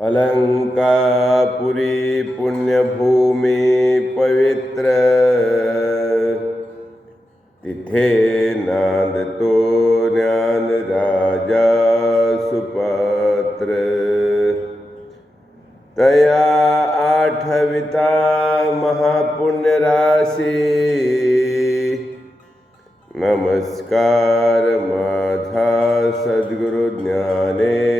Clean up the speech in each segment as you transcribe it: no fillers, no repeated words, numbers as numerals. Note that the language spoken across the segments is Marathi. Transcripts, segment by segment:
अलंकापुरी पुण्यभूमी पवित्र, तिथे नांदतो ज्ञान राजा सुपात्र। तया आठविता महापुण्य राशी, नमस्कार माझा सद्गुरु ज्ञानेश्वरासी।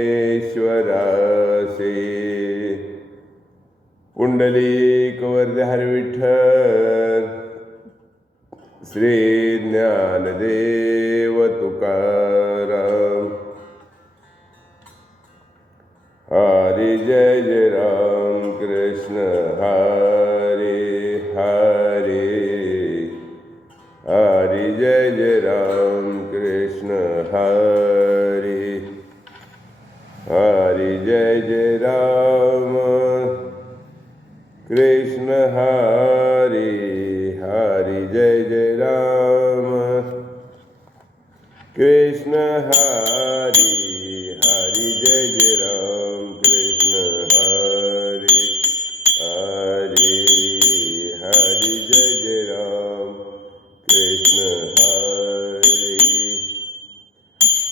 पुंडलिक वरदाहरी विठ्ठल, श्री ज्ञानदेव तुकाराम। हरी जय जय राम कृष्ण हरी हरी, हरी जय जय राम कृष्ण हरी हरी, जय जय राम कृष्ण हरी हरी, जय जय राम कृष्ण हरी हरी, जय जय राम कृष्ण हरी हरी हरी, जय जय राम कृष्ण हरी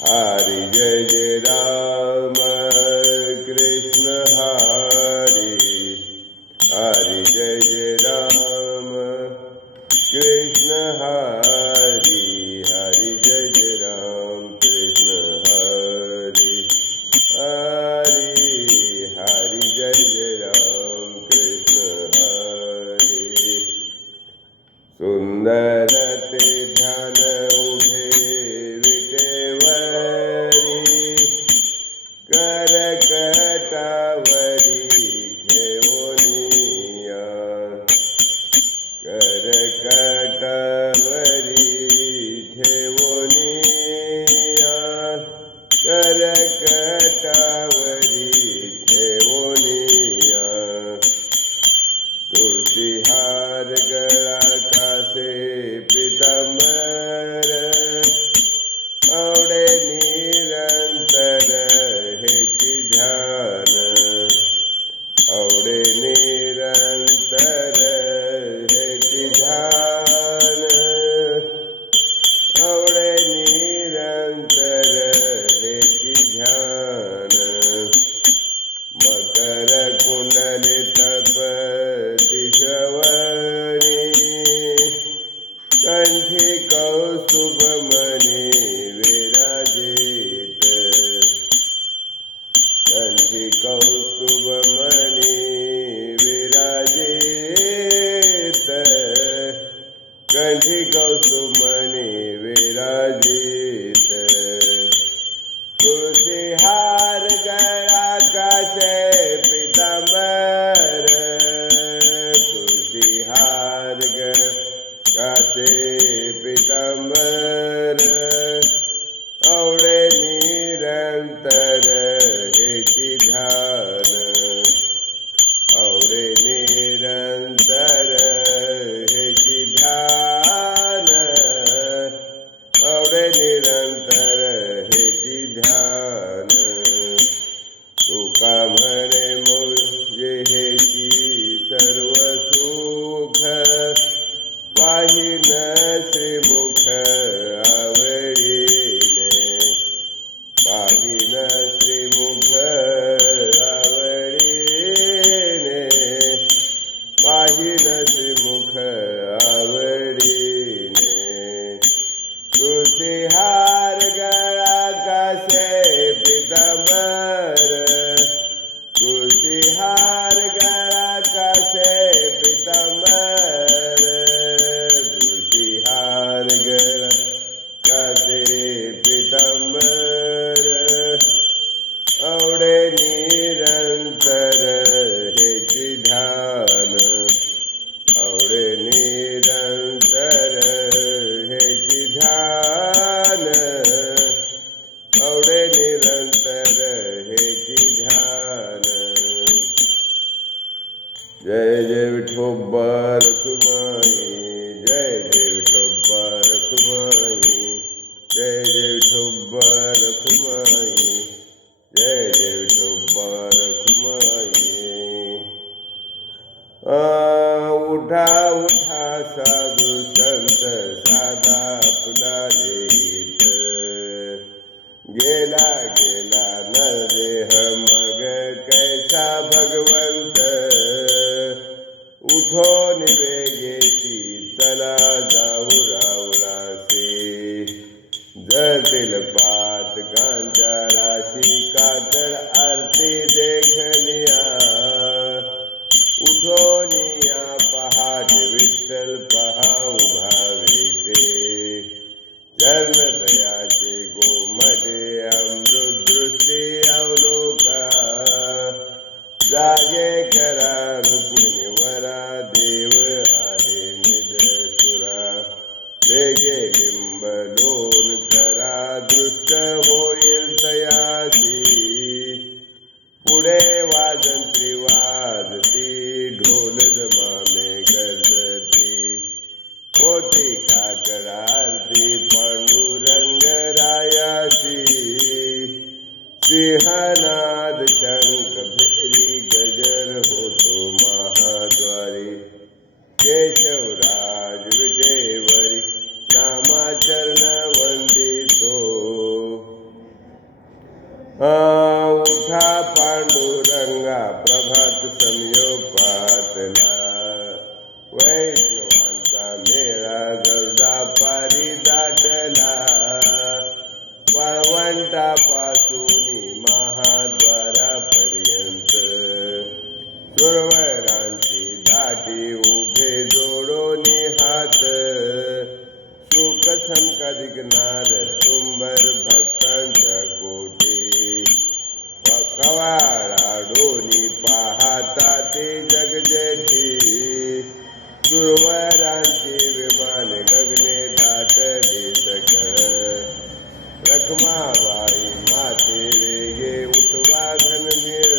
हरी, जय जय राम कृष्ण हरी हरी, जय जय राम कृष्ण हरी हरी, जय जय राम कृष्ण हरी हरी हरी, जय जय राम कृष्ण हरी। सुंदर ते ध्यान उभे विटेवरी, करकटावरी ठेवोनिया, करकटावरी ठेवोनिया, करकटावरी ठेवोनिया। तुळशी हार गळा कासे पितांबर, आवडे निरंतर हेची ध्यान, आवडे निरंतर हेची ध्यान, आवडे निरंतर हेची ध्यान। मकर कुंडलित पती श्रवणी, कंठी कौस्तुभमणी विराजित, कंठी कौस्तुभमणी विराजित, कंठी कौस्तुभमणी विराजित। तुळशी हार गळा कासे पितांबर, तुळशी हार गळा कासे पितांबर, आवडे निरंतर हेची ध्यान, आवडे निरंतर हेची ध्यान, आवडे निरंतर हेची ध्यान। तुका म्हणे मोजे हेची सर्व सुख, पाहिन श्रीमुख आवडीने, पाहिन श्रीमुख आवडीने, पाहिन श्रीमुख आवडीने। तुळशी हार गळा कासे पितांबर, तुळशी हार गळा कासे पितांबर, तुळशी हार गळा कासे पितांबर, आवडे निरंतर हेची ध्यान, आवडे निरंतर हेची ध्यान, आवडे निरंतर हेची ध्यान। जय जय विठोबा रखुमाई, जय जय विठोबा रखुमाई, जय जय विठोबा गेला गेला नरदेह मग कैसा भगवंत, उठो निवेगेची चला जाऊ रावळासे, जळतील पातकांच्या राशी काकड आरती देखलिया, उठोनिया पहाट विठ्ठल पहा उभा वेटे, चरणतयाचे गोमटे अमृत दृष्टी अवलोका, जागे करा रुक्मिणीवरा देव आहे निजसुरा, वेगे लिंब लोन करा दृष्ट होईल तयासी, पुढे वाजंत्री वाजती ढोल जमामे गरजती, कोटी काकड आरती पांडुरंग रायाची, सिंहनाद शंख भेरी गजर होतो महाद्वारी, केशवराज विटेवरी नामाचरण वंदितो, उठा पांडुरंगा प्रभात समयोपातला, वैष्णवांचा मेळा गरुडा पारी दाटला, वाळवंटापासून महाद्वारापर्यंत, सुरवरांची दाटी उभे जोडोनी हात, सुख संकदिग्नार तुंबर भक्तांच्या कोटी, कवाडाडोनी पाहता ते जगजेठी, सुरवरांची विमान गगने दाटली सकळ, रखमाबाई माते वेगे उठवा घनमिळ,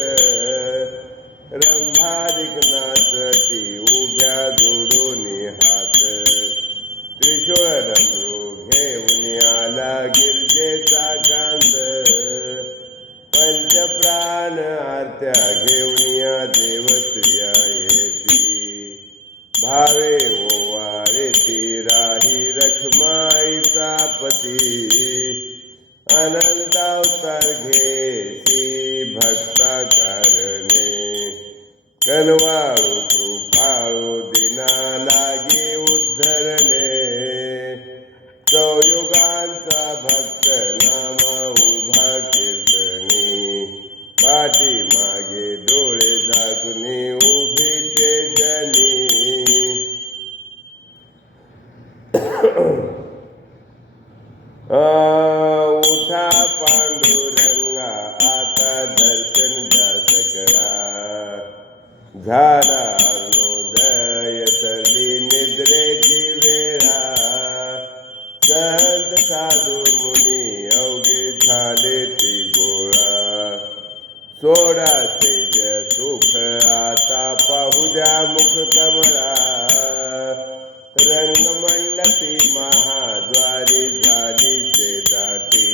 रंभादिकनाथती उभ्या जोडोनी हात, त्रिशूळ डमरू घेऊन आला गिरजेचा कांत, पंचप्राण आरत्या घेऊन या देवस्त्रिया येती, भावे ओवाळेती राही रखमाईचा पती, अनंत अवतार घेसी भक्ता कारणे, कनवाळू कृपाळू दिना लागी उद्धरणे, चौयुगांचा भक्त नामा उभा कीर्तनी, पाठी मागे डोळे झाकुनी उभी ते जनी, उठा पांडुरंगा आता दर्शन द्या सकळा, झाला अर्णोदय सरली निद्रेची वेळा, संत साधू मुनी अवघे झाले ती गोळा, सोडा तेज सुख आता पाहू द्या मुख कमळा, रंगमंडपी महाद्वारी झाली से दाटी,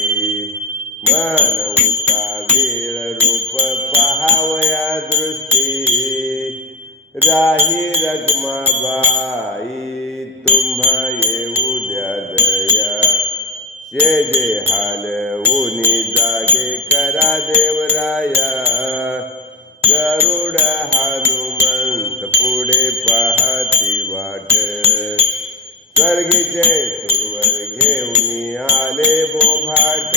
मन उता वेळ रूप पहावया दृष्टी, राही रखमाबाई तुम्हा येऊ द्या दया, शेजे हाल उनी जागे करा देवराया, गरुड हनुमंत पुढे पाहती वाट, स्वर्गीचे सुरवर घेऊन आले बोभाट,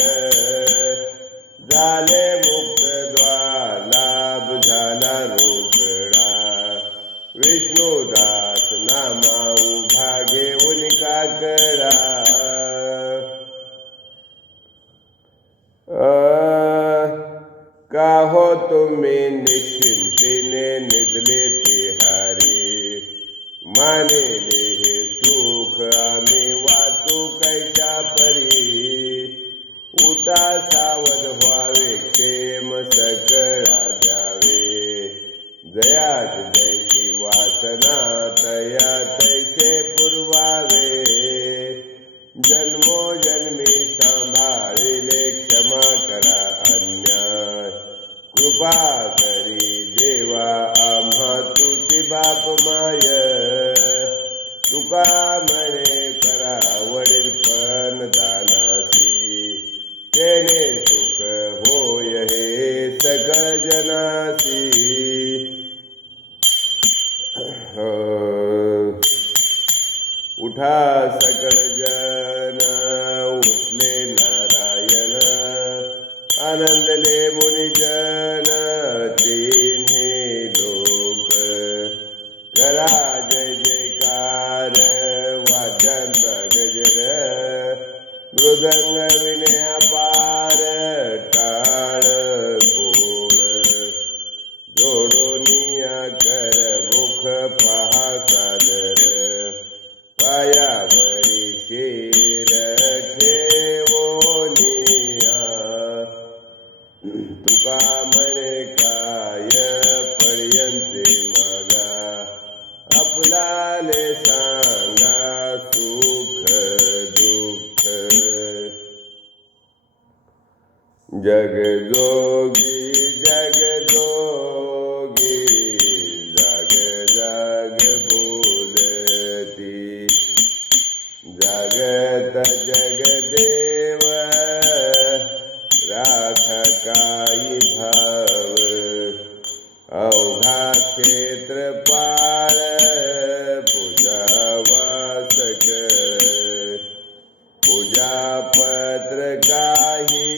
झाले मुक्त द्वार लाभ झाला रोकडा, विष्णुदास नामा उभा घेऊन काकडा, का हो तुम्ही निश्चिंतीने निजले तिहारी, मानेले हे सुख आम्ही वाचू कैशा परी, उठा सावध व्हावे क्षेम सकळा द्यावे, जयाच जैसी वासना तया तैसे पुरवावे, जन्मोजन्मी सांभाळिले क्षमा करा अन्याय, कृपा करी देवा आम्हा तुझी बाप माय, तुका म्हणे करा वडील पण दानासी, तेने सकळ जनासी उठा सकळ जन उठले नारायण आनंदले मुनिजन तिन्ही लोक करा जय जयकार वाद्यांचा गजर मृदंग विने अपार टाळ गोळ जोडोनिया कर मुख पहा सादर पायावरी शिर ठेवोनिया तुका म्हणे काय पर्यंते मागा आपलाले सांगा सुख दुःख जगजोगी जगजोगी जाग जाग बोलती जागत जगदेव राख काही भाव अवघा क्षेत्रपाळ पूजा वास कर पूजा पत्र काही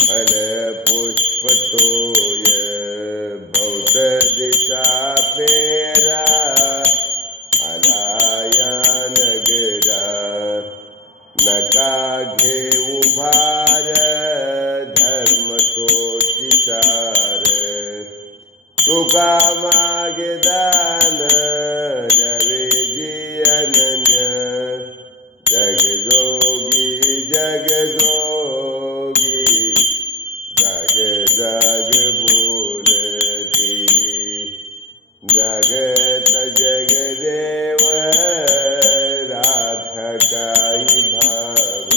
फल पुष्प तोय भौत दिशा फेरा आलाया नगरा नका घेऊ भार धर्म तोची सार तुका मागे दान नवे जी अनन्य जगजोगी जगजोगी जाग जाग बोलती जागत जगदेव राख काही भाव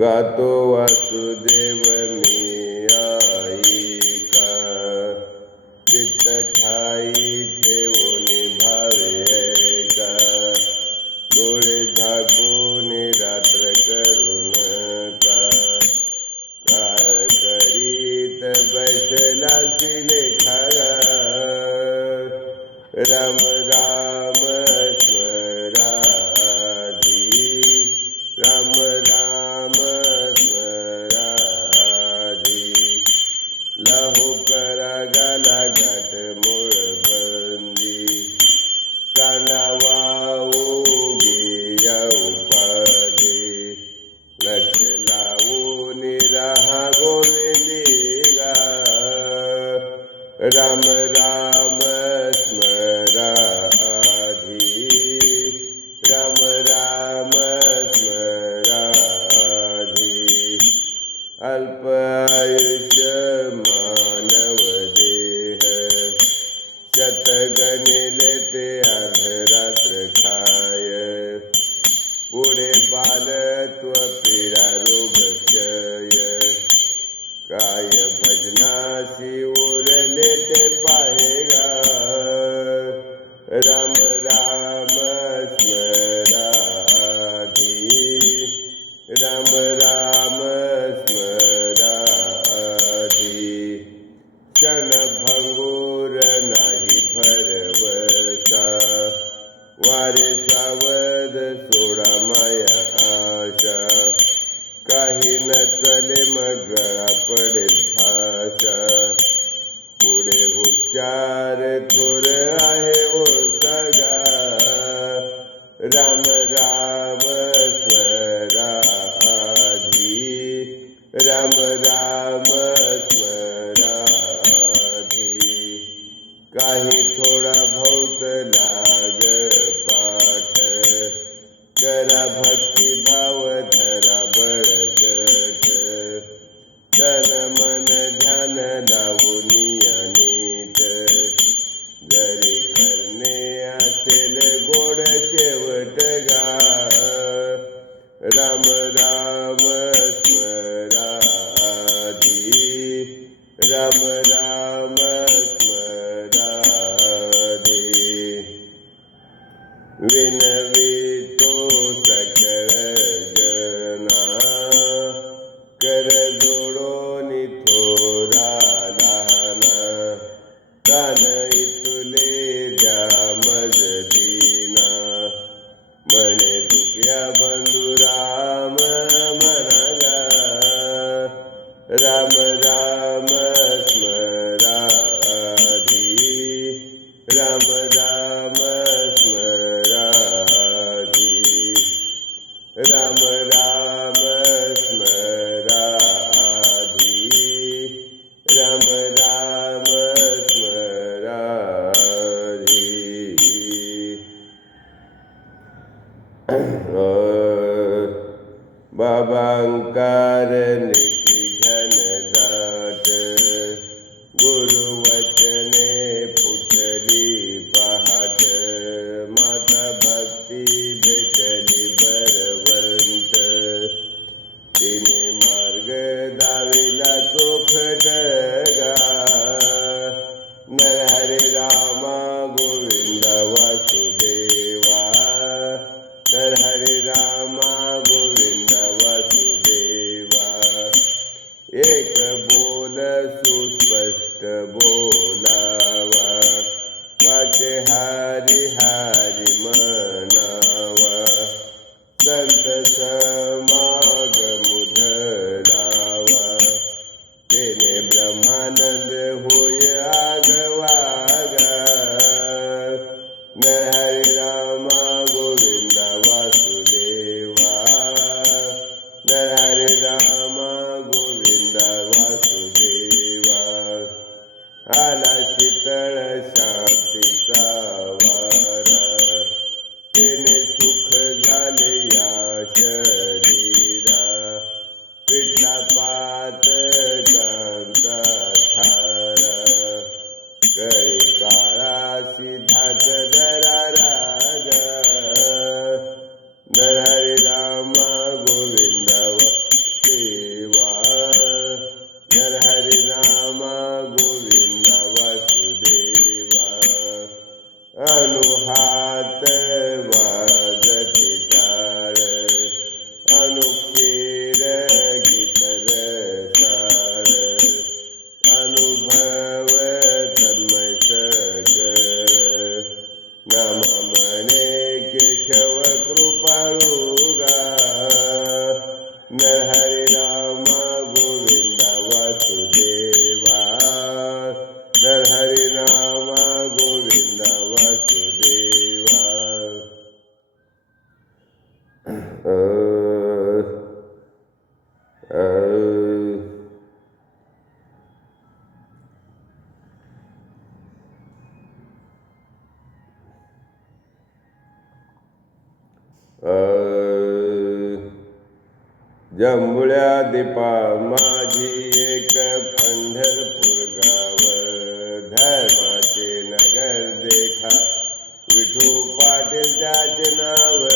गातो वासुदेव मी आईका चित्त ठाई ठेवून भावे का डोळे झाकून रात्र करून का काय करीत बैसला लेखा राम राम स्मराधी राम राम स्मराधी लाहो करा गाला गाठ मूळ बंदी सांडावा उगी या उपाधी लक्ष लावून राहा गोविंदी गा राम राम स्मराधी राम राम स्मराधी अल्प आयुष्य मानव देह शत गणिले ते अर्धरात्र खाय पुढे बालत्व पीडा रोग क्षय काय भजनासी उरले ते पाहेगा राम राम स्मराधी राम राम स्मराधी क्षणभंगूर नाही भरवसा वारे सावध सोडा माया आशा काही न चले मग गळा पडेल फाशा पुढे हुशार थोर आहे ओ सगा राम राम स्मराधी राम राम स्मराधी काही थोडा भौत लाग पाठ करा भक्ती भाव धरा बळकट तन मन ध्यान लावून नीट जरी करणे असेल गोड शेवट गा राम राम स्मराधी राम राम स्मराधी विनवितो सकळ जग म्हणे तुक्या बंधू राम म्हणगा राम राम स्मराधी राम राम स्मराधी राम राम स्मराधी राम राम स्मराधी बाबांकार निशिघन दाट गुरुवचने फुटली पहाट माता भक्ती भेटली बरवंत तिने मार्ग दाविला चोखटगा नरहरी रामा गोविंद वासुदेवा नरहरी रामा गोविंद वासुदेवा एक बोल सुस्पष्ट बोलावा वाचे हरी हरी मनावा संत समागम उधळावा तेने ब्रह्मानंद होय आघवागा नरहरी रामा गोविंद वासुदेवा नरहरी रामा गोविंद वासुदेवा आला शीतळ शांतीचा वारा तेने सुख झाले या शरीरा पिठला पात कांता थारा कळी काळा सिद्धाच दरारा नरहरी रामा गोविंद वासुदेवा नरहरी रामा गोविंद वासुदेवा अनुहात वाजती टाळ अनुक्षीर गीतर साळ अनुभव तन्मय सगर नाम म्हणे केशव कृपाळुगा नरहरी रामा गोविंद वासुदेवा नरहरी रामा गोविंद वासुदेवा जंबुळ्या दीपा माझी एक पंढरपूर गाव धर्माचे नगर देखा विठू पाटील त्याचे नाव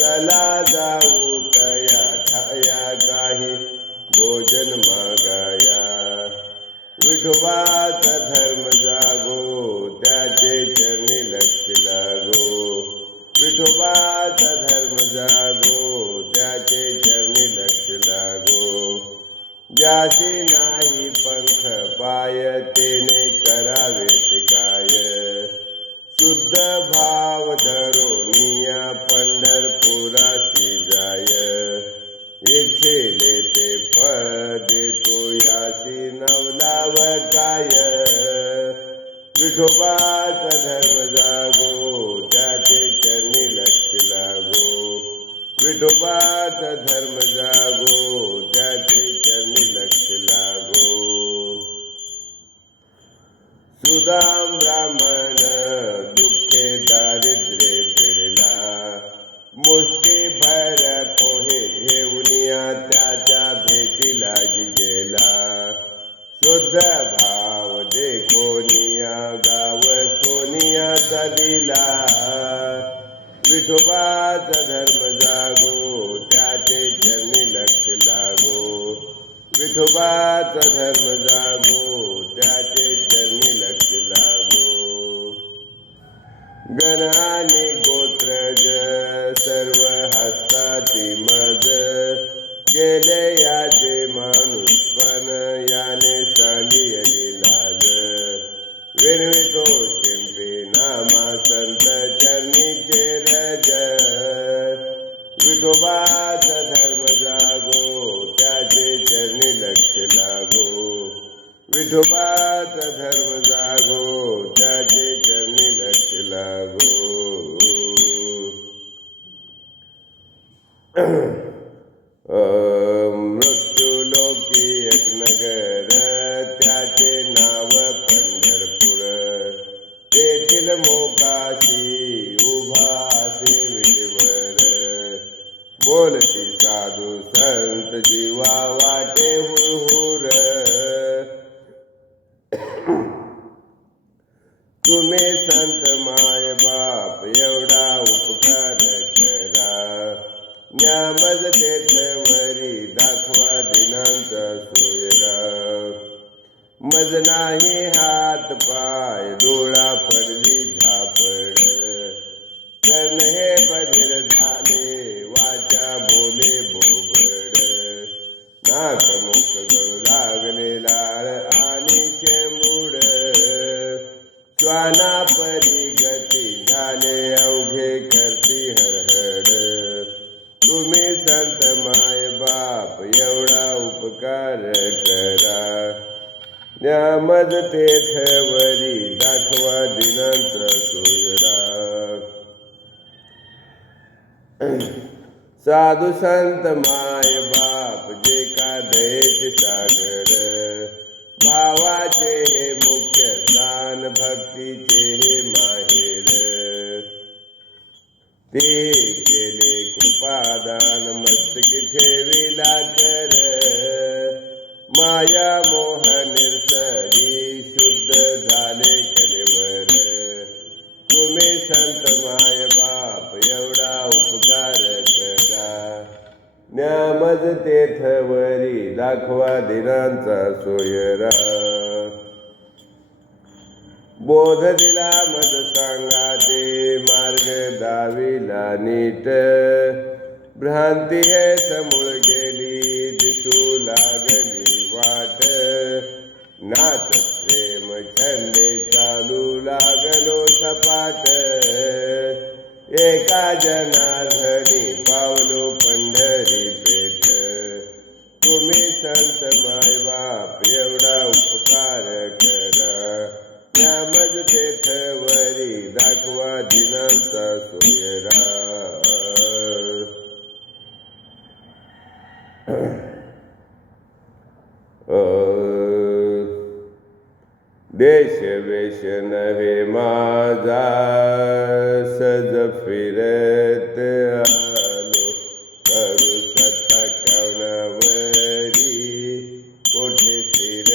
चला जाऊ तया ठाया काही भोजन मागाया विठोबाचा धर्म जागो त्याचे चरणी लक्ष लागो विठोबाचा धर्म जागो त्याचे चरणी लक्ष लागो ज्याशी नाही पंख पाय तेने करावेत काय शुद्ध भाव धरोनिया पंढरपुराशी जाय इच्छेले ते फळ देतो याशी नवलाव काय विठोबाचा धर्म जागो त्याचे चरणी लक्ष लागो विठोबाचा धर्म जागो त्याचे चरणी लक्ष लागो सुदाम ब्राह्मण दुःखे दारिद्र्ये पिडला मुष्टी भर पोहे घेऊनिया त्याच्या भेटीला गेला शुद्ध भाव देखोनिया गाव सोनियाचा दिला विठोबाचा धर्म जागो त्याचे चरणी लक्ष लागो विठोबाचा धर्म जागो त्याचे चरणी लक्ष लागो गणाने गोत्रज सर्व हस्ताची मज गेले याचे माणूस पण याने सांडियली लाज विनवितो शिंपी नामा संत चरणीचे रज विठोबाचा धर्म जागो, त्याचे चरणी लक्ष लागो. विठोबाचा धर्म जागो, त्याचे चरणी लक्ष लागो. मृत्यू लोकी एक नगर, त्याचे नाव पंढरपूर. तेथील मोकाशी उभा असे विठवर, बोलती साधू संत जीवा वाटे हुरहुर. तुम्ही संत माय बाप एवढा उपकार करा, न्यामज तेथवरी दाखवा दिनांचा सोयरा. मज नाही हात पाय डोळा पडली झापड, कर्ण हे बधिर झाले वाचा बोले बोबड. नाक मुख गळू लागले लाळ आणि शेंबूड, श्वाना परी गती झाले अवघे करती हरहड. तुम्ही संत माय बाप एवढा उपकार करा, न्यामज तेथवरी दाखवा दिनांचा सोयरा. साधू संत माय बाप जे का दयेचे सागर, भावाचे हे मुख्य स्थान भक्तीचे हे माहेर. ते केले कृपादान मस्तकी ठेविला कर, माया मोह निरसरी शुद्ध झाले कलेवर. तुम्ही संत माय बाप एवढा उपकार करा, न्यामज तेथवरी दाखवा दिनांचा सोयरा. बोध दिला मज सांगा ते मार्ग दाविला नीट, भ्रांती हे समूळ गेली दिसू लागली वाट. नाच प्रेम छंदे चालू लागलो सपाट, एका जनार्दनी पावलो पंढरी पेठ. तुम्ही संत माय बाप एवढा उपकार करा, न्यामज तेथवरी दाखवा दिनांचा सोयरा. देश वेश नव्हे माझा सज फिरत आलो, करू सत्ता कवनावरी कोठे स्थिर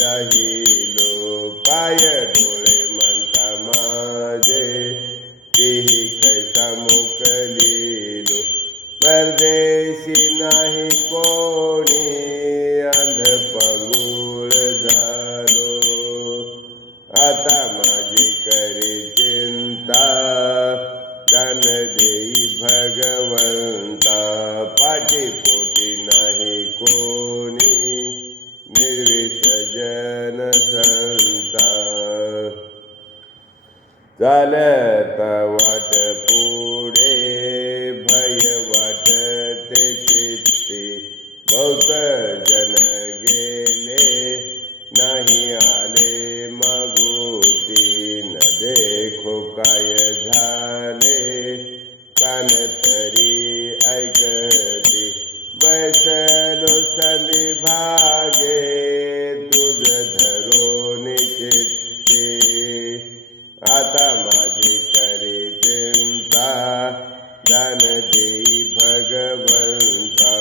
राहिलो. पाय डोळे म्हणता माझे तेही कैसा मोकलिलो, परदेशी नाही कोणी अंध पांगुळ झालो. आता माझी करी चिंता दान देई भगवंता. पाठीपोटी नाही कोणी निर्विसर्जन संता. चालत वाट पुढे भय वाटते चित्ती, बहुत जन गेले नाही आले मागुती. न देखो काय झाले कान तरी ऐकती, बैसलो संधी भागे तुझ धरून चित्ती. आता माझी करी चिंता दान देई भगवंता.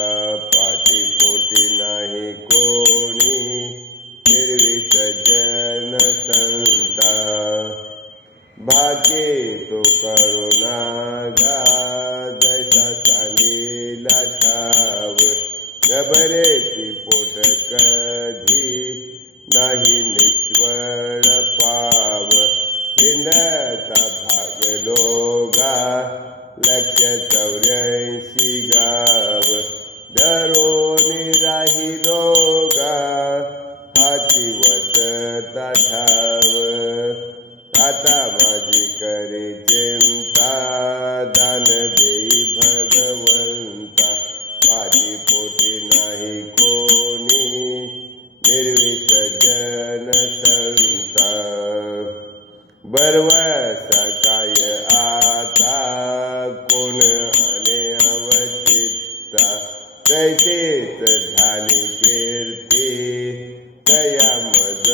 पाठीपोटी नाही कोणी निर्विसर्जन संता. भाग्ये तो करुणागा जैसा सांगिला ठाव, न बरेची पोट कधी नाही निश्वळ पाव. हिंडता भागलो गा लक्ष 84 गाव, दरोनी राहिलो गा हाची वसता ठाव. आता माझी करी चिंता दान देई भगवंता. निर्विसर्जन संता. बरवसा काय आता कोण आणे अवचित्ता. तैसेच झाली कीर्ती तया मज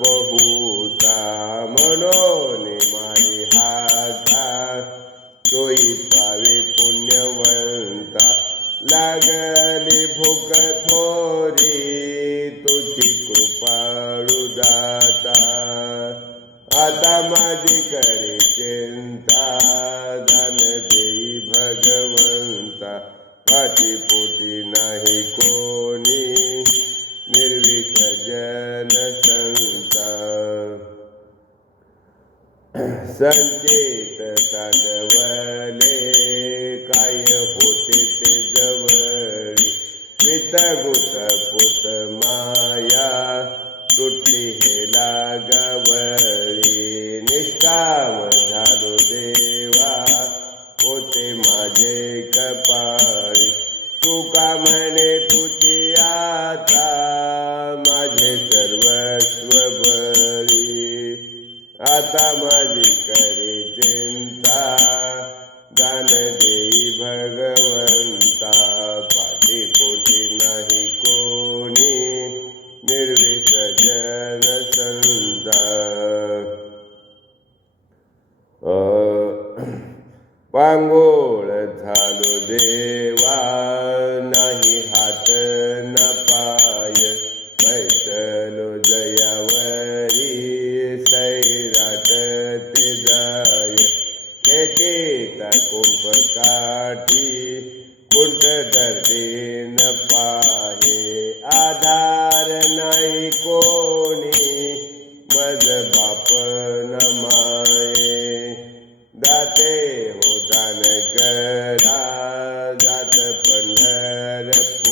बहुता. म्हणून मारी हा घा तोही पावे पुण्यवंता. लागली भूक थोरी तुझी कृपाळू दाता. आता माझी करी चिंता दान देई भगवंता. पाठीपोटी नाही कोणी निर्विसर्जन संता. संचेत साधवले काय होते ते जवळी. वितगुत पुत माया तुटली हे लागवळी. निष्काम झालो देवा होते माझे कपाळी. तू का म्हणे तुझी आता माझे सर्वस्व बळी. आता माझी करी चिंता दान देई भगवंता. पाठीपोटी नाही कोणी निर्विसर्जन संता. पांगोळ झालो देवा नाही हात न पाय. बैसलो जयावरी सैराट ते जाय. खेटीता कुंभ काठी कुंठ दर्दी न पाहे. आधार नाही कोणी मज बाप न माये. दाते हो दान करा जात पंढरपुरा.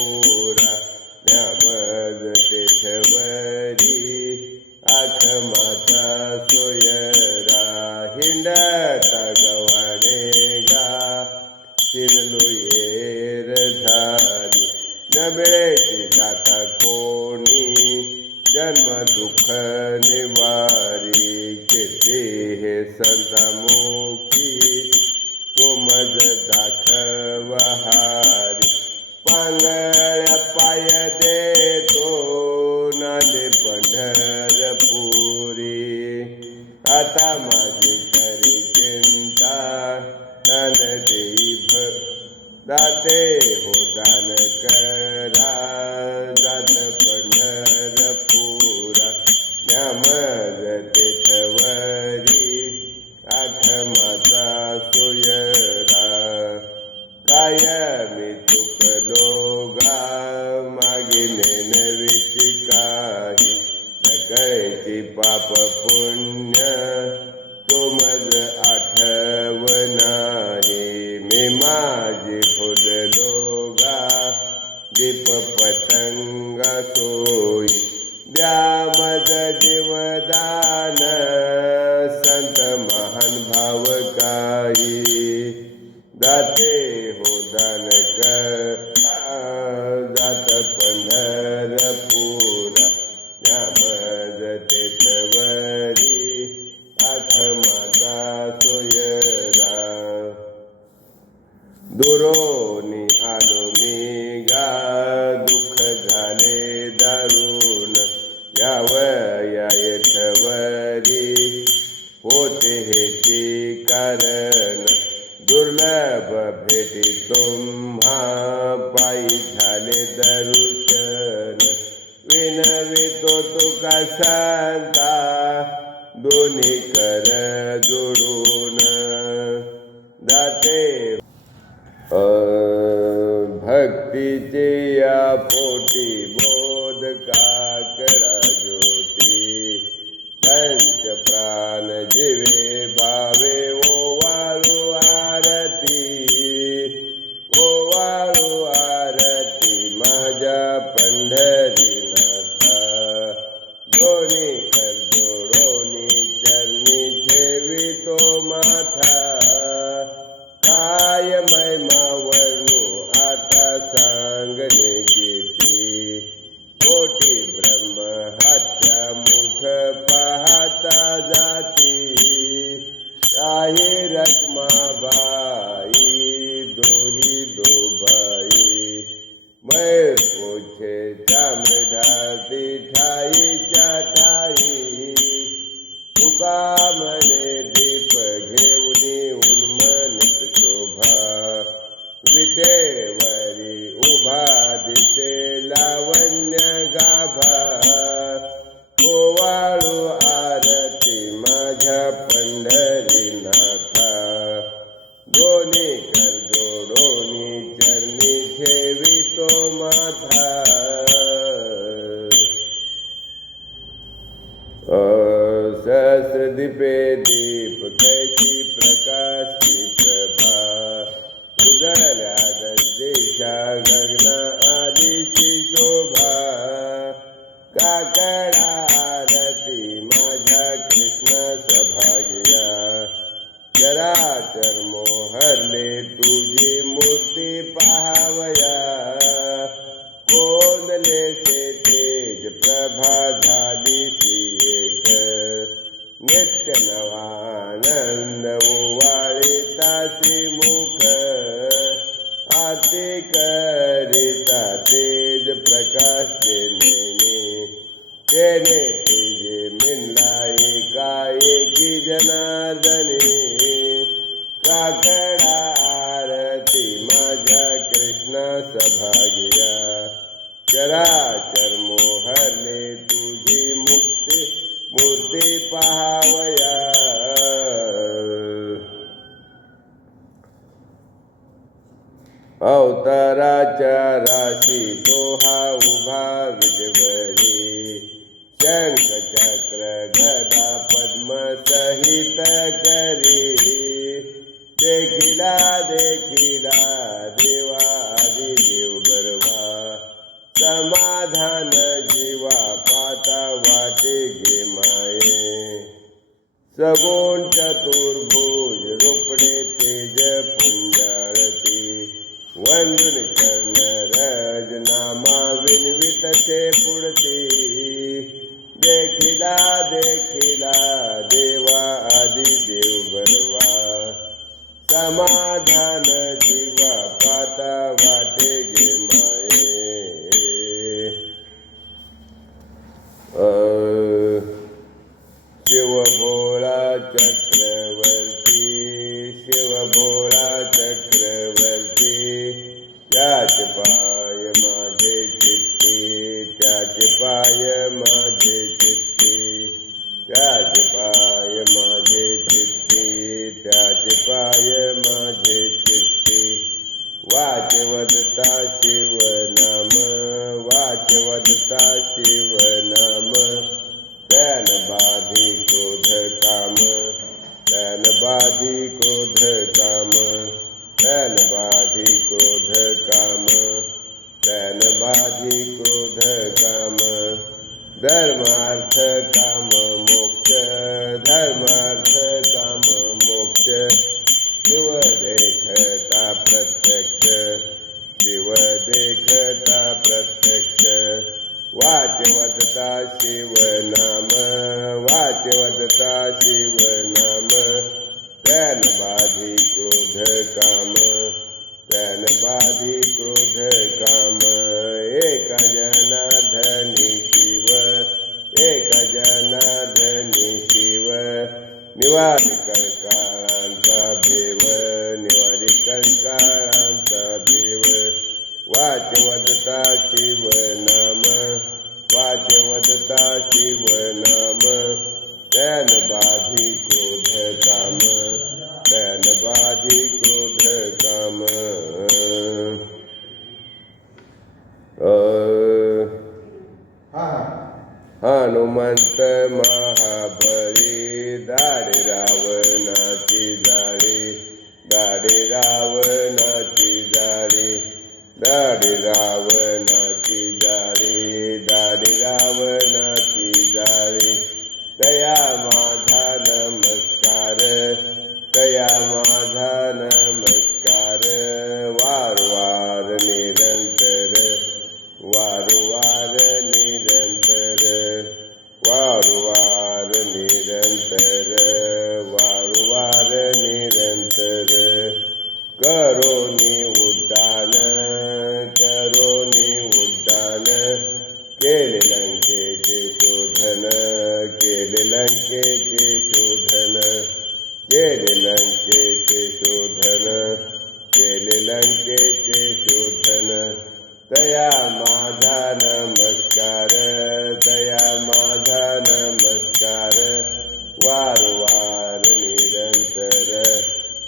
न्यामज तेथवरी आख माता सोयरा. हिंडता गव्हाणे गा शिनलो येर झाली. न मिळेची दाता कोणी जन्म दुःख निवारी. कीर्ती हे संतमुखी तो मज दाखवहारी. पांगळ्या पाय देतो नांदे पंढरपुरी. आता माझी खरी चिंता दान देई दाते हो दान करा जात पंढरपुरा. न्यामज तेथवरी आख माझा सोयरा. काय मी चुकलो गा मागिने नवीची काही. न कळची पाप पुण्य तो मज आठव नाही. मी माझी भुललो गा दीप पतंगा सोयी. द्या मज जीवदान संत महान भाव काही. दाते हो दान जात पंढरपुरा. न्यामज तेथवरी आख माझा सोयरा. दुरोनी आलो मी गा दुःख झाले दारुण. यावया येथवरी होते हेची कारण. दुर्लभ भेटी तुम्हा पायी झाले दर्शन. विनवितो तुका संता दोन्ही कर जोडून. दाते भक्तीचे या पोटी बोध का करा ज्योती. पंच प्राण जीवे भावे ओवाळू आरती. ओवाळू आरती माझ्या पंढरीनाथा. दोन्ही कर जोडोनी चरणी ठेवितो माथा. काय महिमा वर्णू आता सांगणे किती. कोटी ब्रह्म होता जाती, राही रखमाबाई दोही दोबाई, मयूर पूछे चामडाती ठाईच्या ठाई, तुका म्हणे दीप घेऊनी उन्मनित शोभा, विटेवरी उभा दिसे लावण्य गाभा, ओवाळू आरती माझ्या पंढरीनाथा, दोन्ही कर जोडोनी चरणी ठेवितो माथा, सहस्रदीपे दीप कैसी प्रकाशती प्रभा, उजळल्या देशा गगना आदिशी शोभा, काकडा आरती माझ्या कृष्ण सभाग्या, चराचर मोहरले तुझी मूर्ती पाहावया, कोंदले से तेज प्रभा झालीशी एक, नित्य नवानंद ओवाळितासी मुख, आरती करिता तेज प्रकाश देणे, तेने तेजे मिनला एकाएकी जनार्दनी, काकडा आरती माझ्या कृष्ण सभाग्या, चराचर मोहरले तुझी मुक्ती मूर्ती पाहावया, अवताराच्या राशी तो हा उभा विजवरी, शंख चक्र गदा पद्म सहित करी, देखिला देखिला देवा आदि देव बरवा, समाधान जीवा पाता वाटे गे माये, सगुण चतुर्भुज रुपडे तेज पुंजाळती, वंदुन कर्ण रज नामा विनवितसे पुढती, देखिला देखिला देवा आदि देव बरवा, समाधान जीवा पाता वाटे गे माये, शिव भोळा चक्रवर्ती, शिव भोळा चक्रवर्ती, त्याचे पाय माझे चित्ती, त्याचे पाय माझे चित्ती, त्याचे पाय माझे चित्ती, त्याचे पाय माझे चित्ती, वाचे वदता शिव नाम, वाचे वदता शिव नाम, तैन बाधी क्रोध काम, तैन बाधी क्रोध काम, तैन बाधी क्रोध काम, तैन बाधी क्रोध काम, धर्मार्थ काम मोक्ष, धर्मार्थ काम मोक्ष, शिव देखता प्रत्यक्ष, शिव देखता प्रत्यक्ष, वाचे वदता शिव नाम, वाचे वदता शिव नाम, तैन बाधी क्रोध काम, तैन बाधी क्रोध काम, एक जनार्दनी शिव, एक जनार्दनी शिव, निवारी कळकाळांचा भेव, निवारी कळकाळांचा भेव, वाचे वदता शिव नाम, वाचे वदता शिव नाम, तैन बाधी क्रोध काम, तैन बाधी क्रोध काम, हनुमंत महाबळी, दाढी रावणाची जाळी, दाढी रावणाची जाळी, दाढी रावणाची जाळी, दाढी रावणाची जाळी, तया माझा नमस्कार, तया माझा नमस्कार, वारंवार निरंतर, वारंवार निरंतर, वारंवार निरंतर, करोनी उड्डाण करोनी उड्डाण केले लंकेचे शोधन केले लंकेचे शोधन केले लंकेचे शोधन केले लंकेचे शोधन तया माझा नमस्कार तया माझा नमस्कार वारंवार निरंतर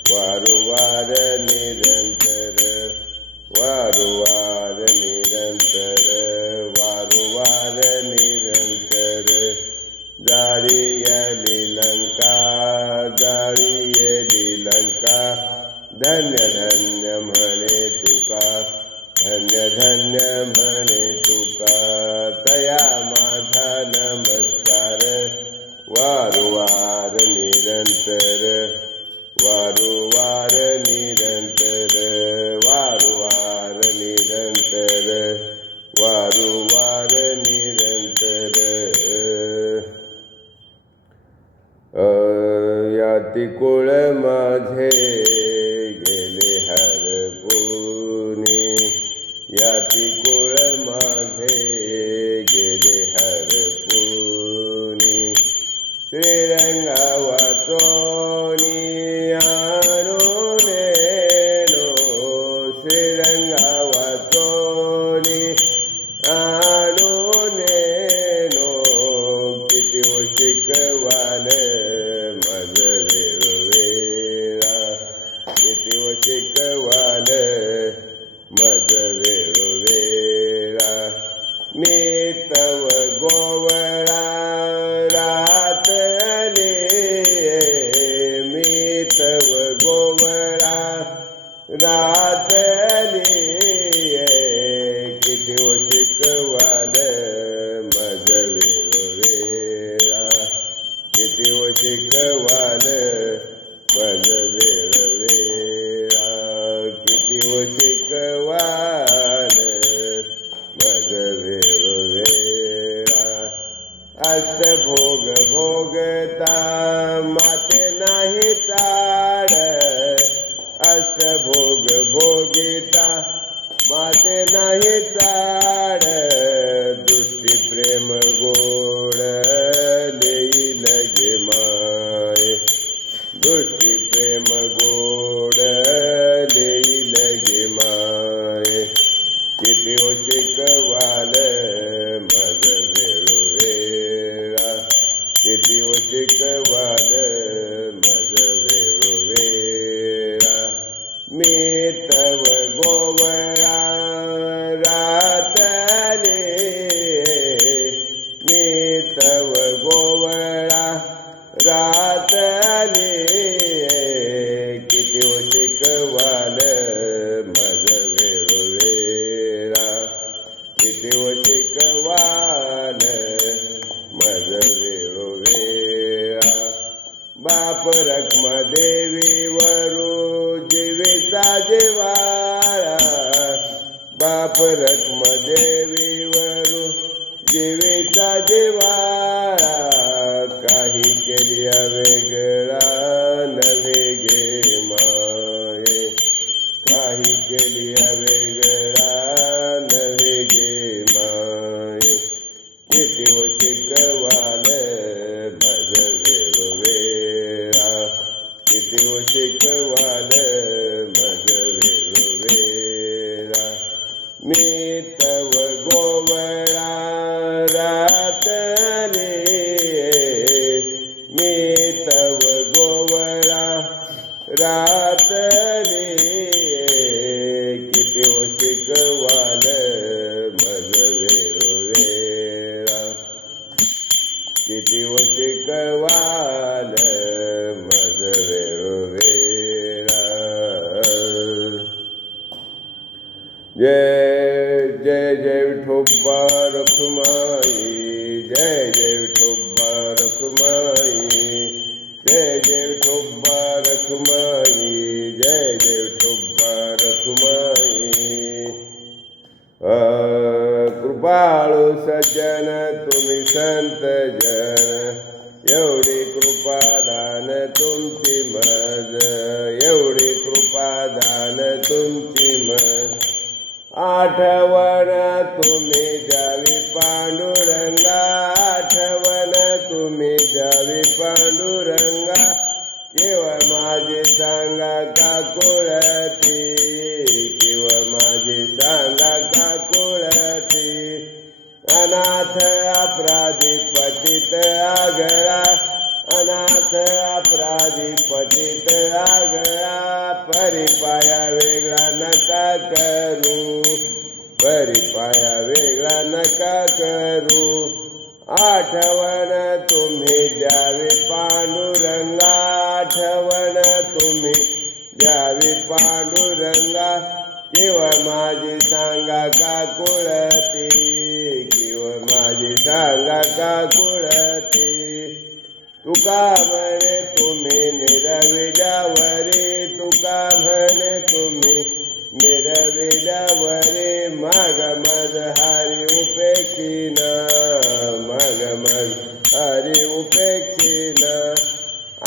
वारंवार निरंतर वारंवार निरंतर वारंवार निरंतर जाळीयली लंका जाळीयली लंका धन्य धन्य म्हणे तुका धन्य धन्य म्हणे तुका तया माझा नमस्कार वारंवार निरंतर वारंवार निरंतर वारंवार निरंतर वारंवार निरंतर याती कुळ माझे गेले हरपुनी याती कुळ माझे गेले हरपुनी श्रीरंगा वाचोनी आणून नेलो श्रीरंगा वाचोनी आणून नेलो किती शिकवाल मज वेळोवेळा किती शिकवाल मज वेळोवेळा मी तव गोवळा रातले मी तव गोवळा रातले किती शिकवाल मज वेळोवेळा किती शिकवाल मज वेळोवेळा किती शिकवाल मज वेळोवेळा अष्टभोग भोगता माते नाही ताड अष्टभोग भोगिता माते नाही ताड दृष्टी प्रेम गोड लेई लगे माय दृष्टी प्रेम गोड लेई लगे माय किती शिकवाल मज वेळोवेळा किती शिकवाल मज वेळोवेळा मी तव गोवळा रातले मी तव गोवळा रातले किती शिकवाल मज वेळोवेळा किती शिकवाल मज वेळोवेळा बाप रखमा देवीवरू जीविता जिवाळा बाप रखमा देवीवरू जीविता जिवाळा काही केल्या वेगळा नवे गे माये काही केल्या वेगळा नवे गे माये किती शिकवाल मज वेळोवेळा किती शिकवाल मज वेळोवेळा मी तव गोवळा रातले मी तव गोवळा रातले किती शिकवाल मज वेळोवेळा किती शिकवाल मज वेळोवेळा जय जय जय विठोबा रखुमाई जय जय विठोबा रखुमाई जय जय विठोबा रखुमाई जय जय विठोबा रखुमाई कृपाळू सज्जन तुम्ही संत जन एवढी कृपादान तुमची मज एवढी कृपादान तुमची मन आठवण तुम्ही द्यावी पांडुरंगा आठवण तुम्ही द्यावी पांडुरंगा केवळ माझी सांगा का कुळती केवळ माझी सांगा का कुळती अनाथ अपराधी पतित आगळा अनाथ अपराधी पतित आगळा परिपाया वेगळा नका करू परिपाया वेगळा नका करू आठवण तुम्ही द्यावी पांडुरंगा आठवण तुम्ही द्यावी पांडुरंगा केवळ माझी सांगा का कुळती केवळ माझी सांगा का कुळती तुका म्हणे तुम्ही निरविल्यावरी तुका म्हणे तुम्ही निरविल्यावरी मग मज हरी उपेक्षीन मग मज हरी उपेक्षीन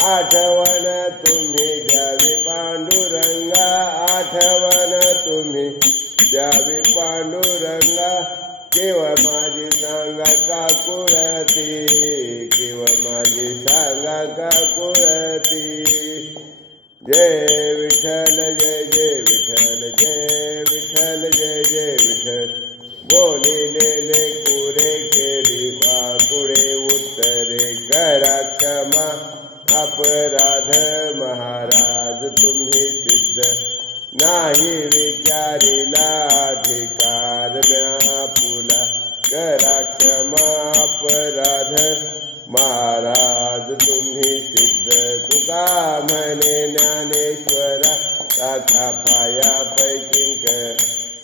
आठवण तुम्ही द्यावी पांडुरंगा आठवण तुम्ही द्यावी पांडुरंगा केवळ माझी सांगा का कुळती केवळ माझी सांगा का कुळती जय विठ्ठल जय जय विठ्ठल जय विठ्ठल जय जय विठ्ठल बोलिलेले कुरे केली वाकुळे उत्तरे करा क्षमा अपराध महाराज तुम्ही सिद्ध नाही विचारिला अधिकार म्यापुला करा क्षमा अपराध महाराज तुम्ही सिद्ध तुका म्हणे ज्ञानेश्वरा काथा पाया पैकिंक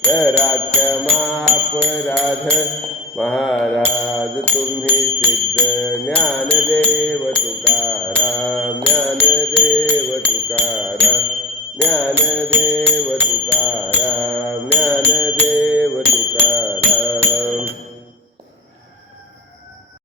करा क्षमा अपराध महाराज तुम्ही सिद्ध ज्ञानदेव तुकाराम ज्ञानदेव तुकाराम ज्ञानदेव